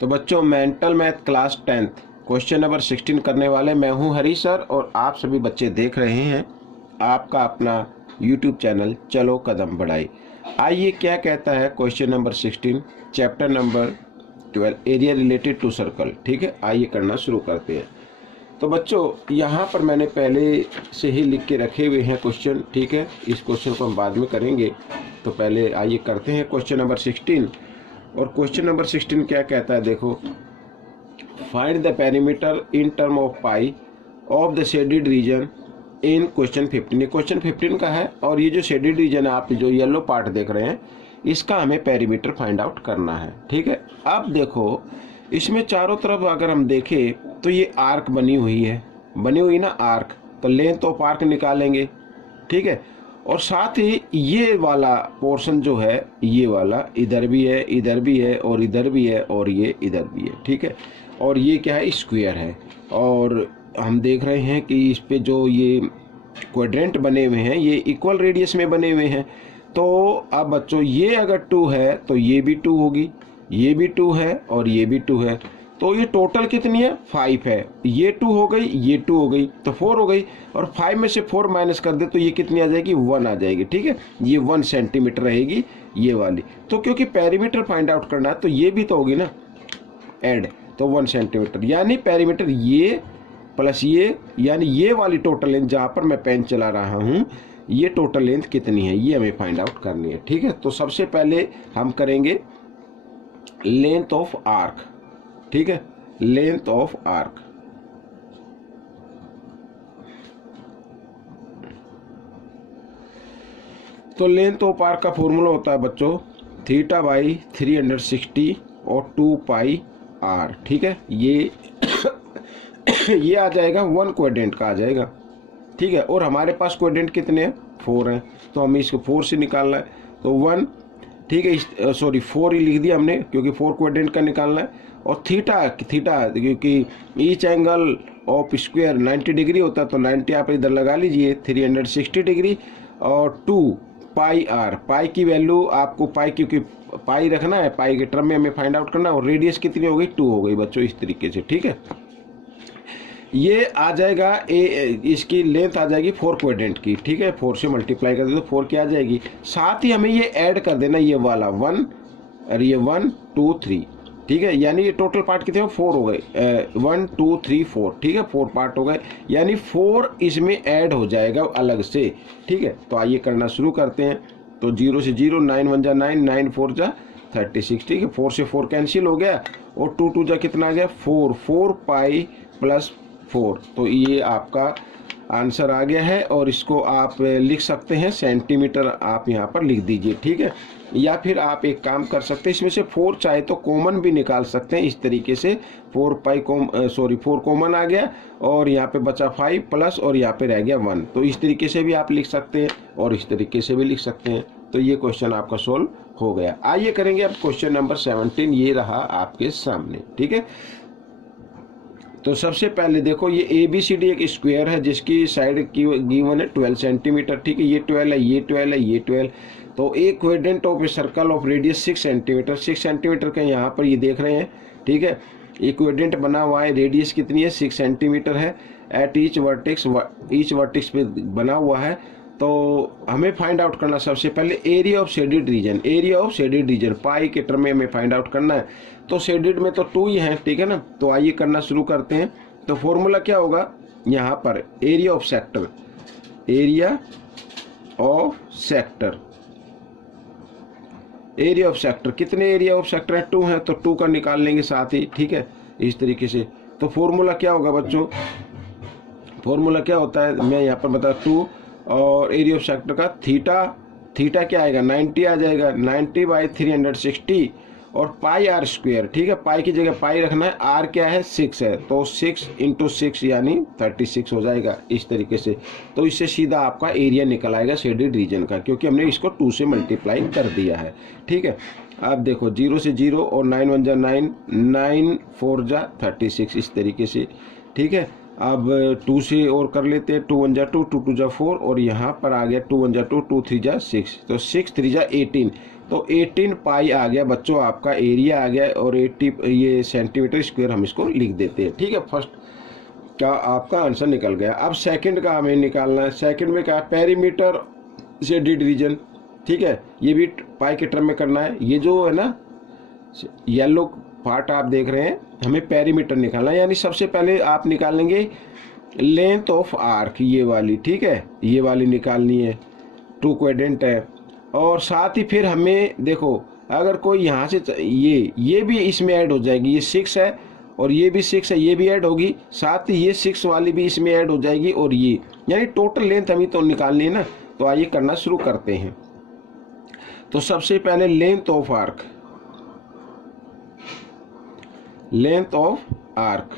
तो बच्चों mental math class 10th question number 16 करने वाले मैं हूं हरी सर और आप सभी बच्चे देख रहे हैं आपका अपना यूट्यूब चैनल चलो कदम बढ़ाई। आइए क्या कहता है question number 16 chapter number 12 area related to circle. ठीक है, आइए करना शुरू करते हैं। तो बच्चों यहाँ पर मैंने पहले से ही लिख के रखे हुए हैं क्वेश्चन। ठीक है, इस क्वेश्चन को हम बाद में करेंगे, तो पहले आइए करते हैं क्वेश्चन नंबर 16। और क्वेश्चन नंबर 16 क्या कहता है, देखो, find the perimeter in term of pi of the shaded region in question 15। ये क्वेश्चन 15 का है और ये जो शेडेड रीजन है, आप जो येलो पार्ट देख रहे हैं, इसका हमें पेरीमीटर फाइंड आउट करना है। ठीक है, अब देखो इसमें चारों तरफ अगर हम देखें तो ये आर्क बनी हुई ना आर्क, तो लेंथ ऑफ आर्क निकालेंगे। ठीक है, और साथ ही ये वाला पोर्शन जो है, ये वाला इधर भी है, इधर भी है और इधर भी है और ये इधर भी है। ठीक है, और ये क्या है, स्क्वायर है। और हम देख रहे हैं कि इस पे जो ये क्वाड्रेंट बने हुए हैं ये इक्वल रेडियस में बने हुए हैं। तो अब बच्चों ये अगर 2 है तो ये भी 2 होगी, ये भी 2 है और ये भी 2 है, तो ये टोटल कितनी है, 5 है। ये 2 हो गई, ये 2 हो गई, तो 4 हो गई। और 5 में से 4 माइनस कर दे तो ये कितनी आ जाएगी, 1 आ जाएगी। ठीक है, ये 1 सेंटीमीटर रहेगी ये वाली। तो क्योंकि पेरीमीटर फाइंड आउट करना है तो ये भी तो होगी ना ऐड, तो 1 सेंटीमीटर, यानी पेरीमीटर ये प्लस ये, यानी ये वाली टोटल लेंथ जहाँ पर मैं पेन चला रहा हूँ, ये टोटल लेंथ कितनी है ये हमें फाइंड आउट करनी है। ठीक है, तो सबसे पहले हम करेंगे लेंथ ऑफ आर्क। ठीक है, लेंथ ऑफ आर्क। तो लेंथ ऑफ आर्क का फॉर्मूला होता है बच्चों थीटा बाई 360 और 2 पाई आर। ठीक है, ये ये आ जाएगा 1 क्वाड्रेंट का आ जाएगा। ठीक है, और हमारे पास क्वाड्रेंट कितने हैं, 4 हैं, तो हमें इसको 4 से निकालना है, तो 1। ठीक है, सॉरी 4 ही लिख दिया हमने क्योंकि 4 क्वाड्रेंट का निकालना है। और थीटा क्योंकि each angle of square 90 degree होता है, तो 90 आप इधर लगा लीजिए, 360 डिग्री। और 2 पाई आर, पाई की वैल्यू आपको पाई, क्योंकि पाई रखना है, पाई के टर्म में हमें फाइंड आउट करना है। और रेडियस कितनी हो गई, 2 हो गई बच्चों, इस तरीके से। ठीक है, ये आ जाएगा इसकी लेंथ आ जाएगी 4 क्वाड्रेंट की। ठीक है, 4 से मल्टीप्लाई कर दे तो 4 की आ जाएगी। साथ ही हमें ये ऐड कर देना, ये वाला 1 और ये 1 2 3। ठीक है, यानी ये टोटल पार्ट कितने हो, 4 हो गए, 1 2 3 4। ठीक है, 4 पार्ट हो गए, यानी 4 इसमें ऐड हो जाएगा अलग से। ठीक है, तो आइए करना शुरू करते हैं। तो 0 से 0, 9 1 जा 9, 9 4 जा 36। ठीक है, 4 से 4 कैंसिल हो गया और 2 2 जा कितना आ गया, 4, 4 पाई प्लस 4। तो ये आपका आंसर आ गया है और इसको आप लिख सकते हैं सेंटीमीटर, आप यहाँ पर लिख दीजिए। ठीक है, या फिर आप एक काम कर सकते हैं, इसमें से 4 चाहे तो कॉमन भी निकाल सकते हैं इस तरीके से। 4 कॉमन आ गया और यहाँ पे बचा 5 प्लस और यहाँ पे रह गया 1। तो इस तरीके से भी आप लिख सकते हैं और इस तरीके से भी लिख सकते हैं। तो ये क्वेश्चन आपका सोल्व हो गया। आइए करेंगे अब क्वेश्चन नंबर 17, ये रहा आपके सामने। ठीक है, तो सबसे पहले देखो ये ABCD एक स्क्वायर है जिसकी साइड की गिवन है 12 सेंटीमीटर। ठीक है, ये 12 है, ये 12 है, ये 12। तो एक quadrant of a circle of radius 6 centimetre, 6 centimetre का यहाँ पर ये देख रहे हैं। ठीक है, ये क्वाड्रेंट बना हुआ है, रेडियस कितनी है, 6 सेंटीमीटर है। एट ईच वर्टेक्स पे बना हुआ है। तो हमें फाइंड आउट करना सबसे पहले एरिया ऑफ शेडेड रीजन, पाई के टर्म में हमें फाइंड आउट करना है। तो शेडेड में तो 2 ही है। ठीक है ना, तो आइए करना शुरू करते हैं। तो फॉर्मूला क्या होगा यहाँ पर, एरिया ऑफ सेक्टर कितने एरिया ऑफ सेक्टर है, 2 है, तो 2 का निकाल लेंगे साथ ही। ठीक है, इस तरीके से। तो फॉर्मूला क्या होगा बच्चों, फॉर्मूला क्या होता है मैं यहाँ पर बता, 2 और एरिया ऑफ सेक्टर का थीटा क्या आएगा, 90 आ जाएगा, 90 बाई 360 और पाई आर स्क्वायर। ठीक है, पाई की जगह पाई रखना है, आर क्या है, 6 है, तो 6 × 6 यानी 36 हो जाएगा इस तरीके से। तो इससे सीधा आपका एरिया निकल आएगा शेडेड रीजन का, क्योंकि हमने इसको 2 से मल्टीप्लाई कर दिया है। ठीक है, अब देखो 0 से 0 और 9 1 जा 9, 9 4 जा 36 इस तरीके से। ठीक है, अब 2 से और कर लेते हैं, 2 1 जा 2, 2 2 जा 4 और यहाँ पर आ गया 2 1 जा 2, 2 3 जा 6, तो 6 3 जा 18, तो 18 पाई आ गया बच्चों आपका एरिया आ गया, और 80 ये सेंटीमीटर स्क्वायर हम इसको लिख देते हैं। ठीक है, फर्स्ट का आपका आंसर निकल गया। अब सेकंड का हमें निकालना है। सेकंड में क्या है, पेरीमीटर शेडेड रीजन। ठीक है, ये भी पाई के टर्म में करना है। ये जो है ना येलो पार्ट आप देख रहे हैं, हमें पेरीमीटर निकालना है, यानी सबसे पहले आप निकालेंगे लेंथ ऑफ आर्क, ये वाली। ठीक है, ये वाली निकालनी है, 2 क्वाड्रेंट है। और साथ ही फिर हमें देखो, अगर कोई यहाँ से ये भी इसमें ऐड हो जाएगी, ये 6 है और ये भी 6 है, ये भी ऐड होगी, साथ ही ये 6 वाली भी इसमें ऐड हो जाएगी, और ये यानी टोटल लेंथ हमें तो निकालनी है ना। तो आइए करना शुरू करते हैं। तो सबसे पहले length of arc, length of arc,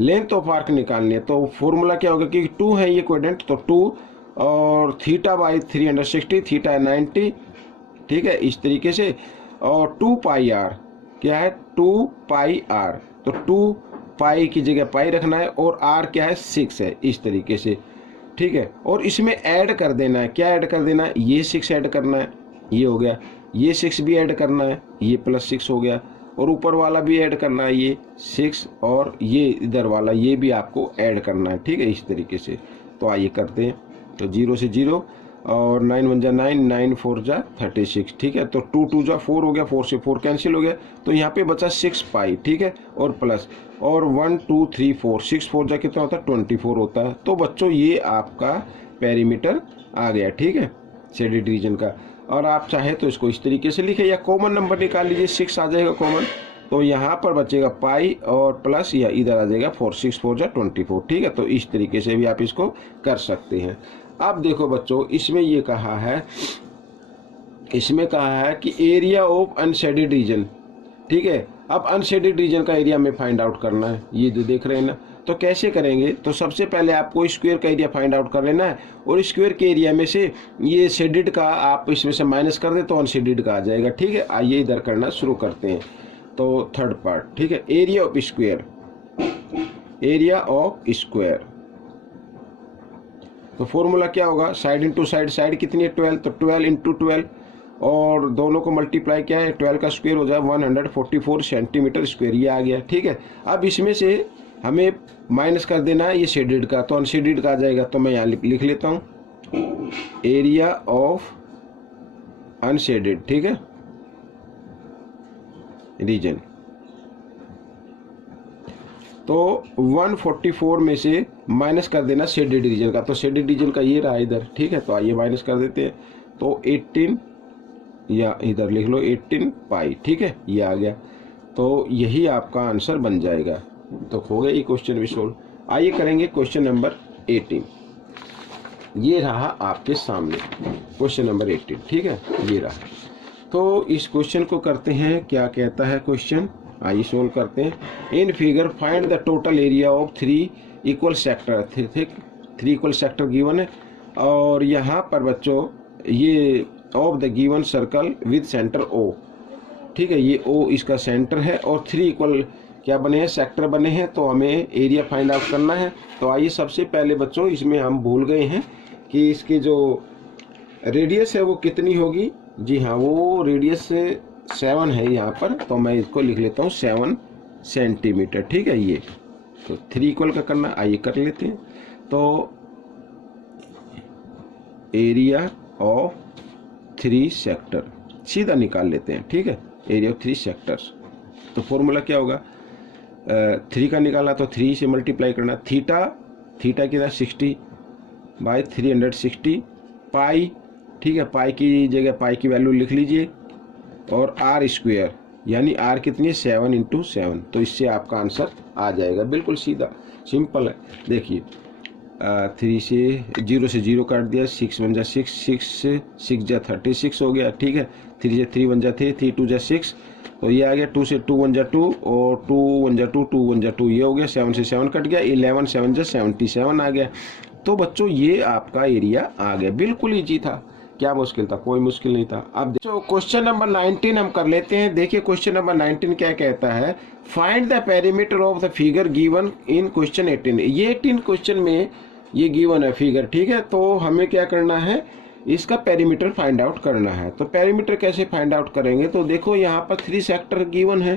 length of arc निकालनी है। तो फॉर्मूला क्या होगा कि 2 है ये क्वाड्रेंट, तो 2 और थीटा बाई 360, थीटा है 90। ठीक है, इस तरीके से, और 2 पाई आर क्या है, 2 पाई आर, तो 2 पाई की जगह पाई रखना है, और आर क्या है 6 है, इस तरीके से। ठीक है, और इसमें ऐड कर देना है, क्या ऐड कर देना है, ये 6 ऐड करना है, ये हो गया, ये 6 भी ऐड करना है, ये +6 हो गया, और ऊपर वाला भी ऐड करना है ये 6, और ये इधर वाला ये भी आपको ऐड करना है। ठीक है, इस तरीके से। तो आइए करते हैं। तो 0 से 0 और 9 1 जा 9, 9 4 जा 36। ठीक है, तो 2 2 जा 4 हो गया, 4 से 4 कैंसिल हो गया, तो यहाँ पे बचा 6 पाई। ठीक है, और प्लस, और 1 2 3 4, 6 4 जा कितना होता है, 24 होता है। तो बच्चों ये आपका पेरीमीटर आ गया। ठीक है, शेडेड रीजन का। और आप चाहे तो इसको इस तरीके से लिखे, या कॉमन नंबर निकाल लीजिए, 6 आ जाएगा कॉमन, तो यहाँ पर बचेगा पाई और प्लस, या इधर आ जाएगा 4, 6 4 जा 24। ठीक है, तो इस तरीके से भी आप इसको कर सकते हैं। अब देखो बच्चों, इसमें ये कहा है, इसमें कहा है कि एरिया ऑफ अनशेडेड रीजन। ठीक है, अब अनशेडेड रीजन का एरिया हमें फाइंड आउट करना है, ये जो देख रहे हैं ना। तो कैसे करेंगे, तो सबसे पहले आपको स्क्वायर का एरिया फाइंड आउट कर लेना है, और स्क्वायर के एरिया में से ये शेडेड का आप इसमें से माइनस कर दे तो अनशेडेड का आ जाएगा। ठीक है, आइए इधर करना शुरू करते हैं। तो थर्ड पार्ट, ठीक है, area of square, area of square. तो फॉर्मूला क्या होगा, साइड इंटू साइड, साइड कितनी है 12, तो 12 इंटू 12, और दोनों को मल्टीप्लाई क्या है, 12 का स्क्वायर हो जाए 144 सेंटीमीटर स्क्वायर, ये आ गया। ठीक है, अब इसमें से हमें माइनस कर देना है ये शेडेड का, तो अनशेडेड का आ जाएगा। तो मैं यहाँ लिख लेता हूँ, एरिया ऑफ अनशेडेड, ठीक है, रीजन। तो 144 में से माइनस कर देना शेडेड रीजन का, तो शेडेड रीजन का ये रहा इधर। ठीक है, तो आइए माइनस कर देते हैं, तो 18, या इधर लिख लो 18 पाई। ठीक है, ये आ गया, तो यही आपका आंसर बन जाएगा। तो हो गया ये क्वेश्चन भी सोल्व। आइए करेंगे क्वेश्चन नंबर 18। ये रहा आपके सामने क्वेश्चन नंबर 18। ठीक है, ये रहा। तो इस क्वेश्चन को करते हैं, क्या कहता है क्वेश्चन, आइए सोल्व करते हैं। In figure find the total area of 3 equal sector. 3 equal sector given है, और यहाँ पर बच्चों ये of the given circle with centre O। ठीक है, ये O इसका सेंटर है, और 3 इक्वल क्या बने हैं, सेक्टर बने हैं, तो हमें एरिया फाइंड आउट करना है। तो आइए सबसे पहले बच्चों, इसमें हम भूल गए हैं कि इसकी जो रेडियस है वो कितनी होगी। जी हाँ, वो रेडियस 7 है यहाँ पर, तो मैं इसको लिख लेता हूँ 7 सेंटीमीटर। ठीक है, ये तो 3 इक्वल का करना, आइए कर लेते हैं। तो एरिया ऑफ 3 सेक्टर सीधा निकाल लेते हैं। ठीक है, एरिया ऑफ 3 सेक्टर्स। तो फॉर्मूला क्या होगा, 3 का निकाला तो 3 से मल्टीप्लाई करना, थीटा कितना 60 बाई 360 पाई। ठीक है, पाई की जगह पाई की वैल्यू लिख लीजिए, और आर स्क्वायर, यानी आर कितनी है 7 इंटू 7, तो इससे आपका आंसर आ जाएगा। बिल्कुल सीधा सिंपल है। देखिए 3 से 0 से 0 काट दिया, 6 1 जा 6, 6 जा 36 हो गया। ठीक है, 3 से 3 1 जा 3, 3 2 जा 6, तो ये आ गया। 2 से 2 1 जा 2, और 2 1 जा 2, 2 1 जा 2, ये हो गया। 7 से 7 कट गया, 11 7 जा 77 आ गया। तो बच्चों ये आपका एरिया आ गया, बिल्कुल ईजी था। क्या मुश्किल था? कोई मुश्किल नहीं था। अब जो क्वेश्चन नंबर 19 हम कर लेते हैं। देखिए क्वेश्चन नंबर 19 क्या कहता है, find the perimeter of the figure given in question 18। ये 18 क्वेश्चन में ये गिवन है फिगर, ठीक है। तो हमें क्या करना है, इसका पेरीमीटर फाइंड आउट करना है। तो पेरीमीटर कैसे फाइंड आउट करेंगे, तो देखो यहाँ पर 3 सेक्टर गिवन है,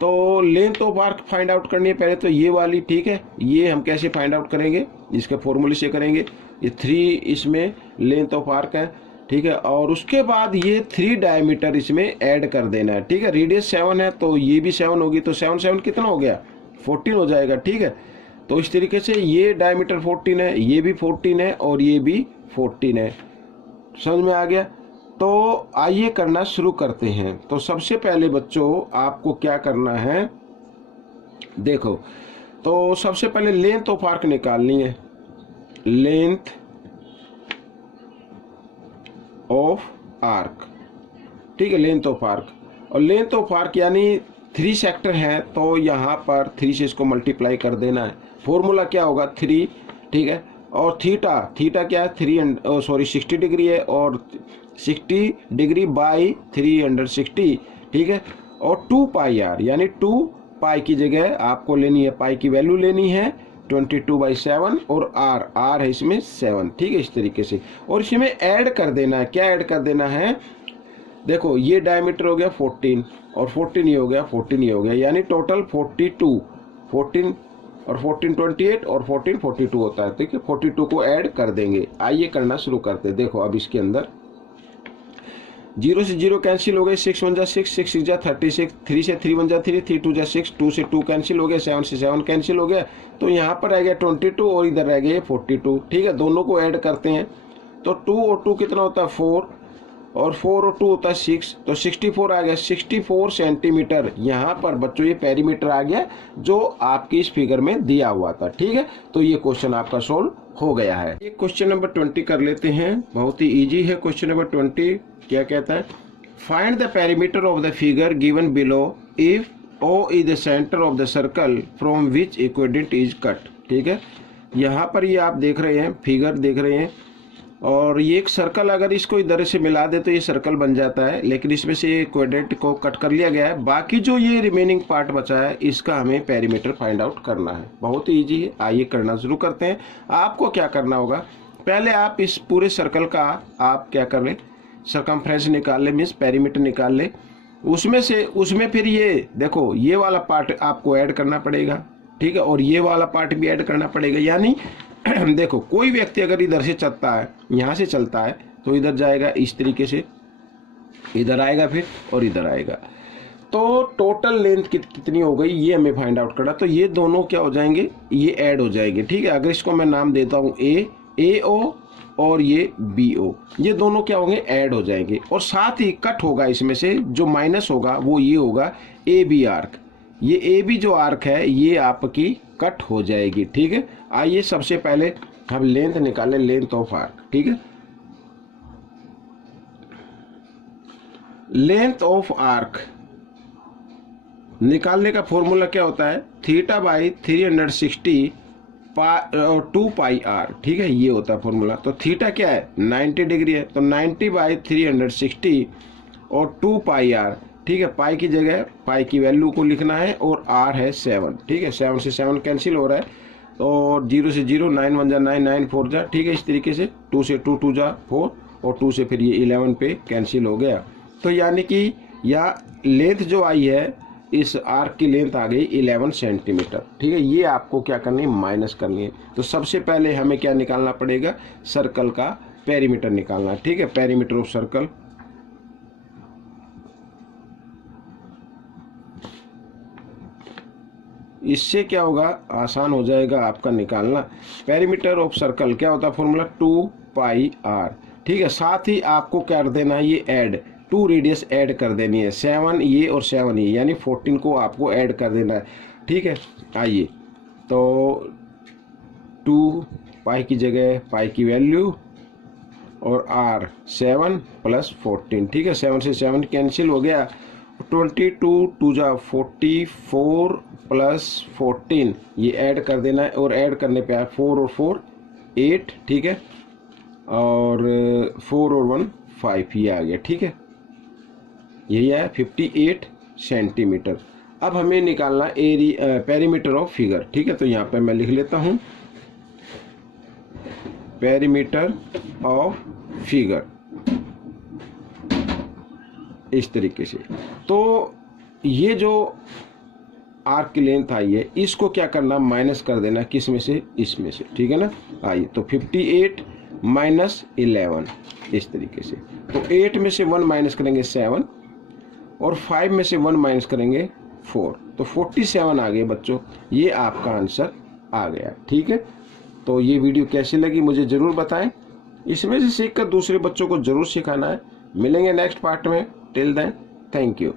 तो length of arc find out करनी है पहले तो ये वाली, ठीक है। ये हम कैसे फाइंड आउट करेंगे, इसके फॉर्मूले से करेंगे। ये 3 इसमें लेंथ ऑफ आर्क है, ठीक है। और उसके बाद ये 3 डायमीटर इसमें ऐड कर देना है, ठीक है। रेडियस 7 है तो ये भी 7 होगी, तो 7 7 कितना हो गया, 14 हो जाएगा, ठीक है। तो इस तरीके से ये डायमीटर 14 है, ये भी 14 है और ये भी 14 है। समझ में आ गया? तो आइए करना शुरू करते हैं। तो सबसे पहले बच्चों आपको क्या करना है, देखो तो सबसे पहले लेंथ ऑफ आर्क निकालनी है, लेंथ ऑफ आर्क, ठीक है, लेंथ ऑफ आर्क। और लेंथ ऑफ आर्क यानी 3 सेक्टर है, तो यहाँ पर 3 से इसको मल्टीप्लाई कर देना है। फॉर्मूला क्या होगा, 3, ठीक है। और थीटा क्या है, 60 डिग्री है, और 60 डिग्री बाई 360, ठीक है। और 2 पाई आर, यानी 2 पाई की जगह आपको लेनी है, पाई की वैल्यू लेनी है 22/7, और आर है इसमें 7, ठीक है, इस तरीके से। और इसमें ऐड कर देना है, क्या ऐड कर देना है, देखो ये डायमीटर हो गया 14 और 14 ये हो गया, 14 ये हो गया, यानी टोटल 42, 14 और 14 28 और 14 42 होता है, ठीक है। 42 को ऐड कर देंगे। आइए करना शुरू करते हैं। देखो अब इसके अंदर 0 से 0 कैंसिल हो गए, 6 1 जा 6, 6 6 जा 36, 3 से 3 1 जा 3, 3 2 जा 6, 2 से 2 कैंसिल हो गया, 7 से 7 कैंसिल हो गया, तो यहाँ पर रह गया 22 और इधर रह गए 42, ठीक है। दोनों को ऐड करते हैं, तो 2 और 2 कितना होता है 4, और 4 और 2 होता है 6, तो 64 आ गया, 64 सेंटीमीटर। यहाँ पर बच्चों ये पेरीमीटर आ गया जो आपकी इस फिगर में दिया हुआ था, ठीक है। तो ये क्वेश्चन आपका सोल्व हो गया है। ये क्वेश्चन नंबर 20 कर लेते हैं, बहुत ही इजी है क्वेश्चन नंबर 20। क्या कहता है, find the perimeter of the figure given below if O is the centre of the circle from which quadrant is cut, ठीक है। यहाँ पर ये आप देख रहे हैं, फिगर देख रहे हैं, और ये एक सर्कल अगर इसको इधर से मिला दे तो ये सर्कल बन जाता है, लेकिन इसमें से ये क्वाड्रेंट को कट कर लिया गया है। बाकी जो ये रिमेनिंग पार्ट बचा है इसका हमें पेरीमीटर फाइंड आउट करना है। बहुत ही इजी है, आइए करना शुरू करते हैं। आपको क्या करना होगा, पहले आप इस पूरे सर्कल का आप क्या कर लें, सर्कमफ्रेंस निकाल ले, मीन्स पेरीमीटर निकाल ले। उसमें फिर ये देखो ये वाला पार्ट आपको ऐड करना पड़ेगा, ठीक है, और ये वाला पार्ट भी ऐड करना पड़ेगा। यानी देखो कोई व्यक्ति अगर इधर से चलता है, यहाँ से चलता है, तो इधर जाएगा इस तरीके से, इधर आएगा फिर और इधर आएगा, तो टोटल लेंथ कितनी हो गई ये हमें फाइंड आउट करना। तो ये दोनों क्या हो जाएंगे, ये ऐड हो जाएंगे, ठीक है। अगर इसको मैं नाम देता हूँ ए ओ और ये बी ओ, ये दोनों क्या होंगे, ऐड हो जाएंगे। और साथ ही कट होगा, इसमें से जो माइनस होगा वो ये होगा ए बी आर्क, ये ए बी जो आर्क है ये आपकी कट हो जाएगी, ठीक है। आइए सबसे पहले हम लेंथ निकालें, लेंथ ऑफ आर्क, ठीक है। लेंथ ऑफ आर्क निकालने का फॉर्मूला क्या होता है, θ/360 2 पाई आर, ठीक है, ये होता है फॉर्मूला। तो थीटा क्या है, 90 डिग्री है, तो 90/360 और 2 पाई आर, ठीक है। पाई की जगह पाई की वैल्यू को लिखना है, और आर है 7, ठीक है। 7 से 7 कैंसिल हो रहा है, और 0 से 0, 9 1 जा 9, 9 4 जा, ठीक है, इस तरीके से 2 से 2 2 जा 4, और 2 से फिर ये 11 पे कैंसिल हो गया। तो यानी कि या लेंथ जो आई है, इस आर्क की लेंथ आ गई 11 सेंटीमीटर, ठीक है। ये आपको क्या करनी है, माइनस करनी है। तो सबसे पहले हमें क्या निकालना पड़ेगा, सर्कल का पेरीमीटर निकालना, ठीक है। पेरीमीटर ऑफ सर्कल, इससे क्या होगा, आसान हो जाएगा आपका निकालना। पेरीमीटर ऑफ सर्कल क्या होता है, फॉर्मूला 2 पाई आर, ठीक है। साथ ही आपको क्या कर देना है, ये ऐड 2 रेडियस ऐड कर देनी है, 7 ये और 7 ये, यानी 14 को आपको ऐड कर देना है, ठीक है। आइए तो 2 पाई की जगह पाई की वैल्यू, और आर 7 + 14, ठीक है। 7 से 7 कैंसिल हो गया, 22 2 जा 44 + 14 ये ऐड कर देना है, और ऐड करने पे आया 4 और 4 8, ठीक है। और 4 और 1 5, ये आ गया। ठीक है, यही है 58 सेंटीमीटर। अब हमें निकालना पेरीमीटर ऑफ फिगर। ठीक है, तो यहाँ पे मैं लिख लेता हूँ पेरीमीटर ऑफ फिगर इस तरीके से। तो ये जो आर्क की लेंथ आई है, इसको क्या करना, माइनस कर देना, किस में से, इसमें से। ठीक है ना, आइए तो 58 माइनस 11 इस तरीके से। तो 8 में से 1 माइनस करेंगे 7 और 5 में से 1 माइनस करेंगे 4, तो 47 आ गए बच्चों। ये आपका आंसर आ गया। ठीक है, तो ये वीडियो कैसी लगी मुझे ज़रूर बताएं। इसमें से सीखकर दूसरे बच्चों को ज़रूर सिखाना है। मिलेंगे नेक्स्ट पार्ट में। Till then, thank you.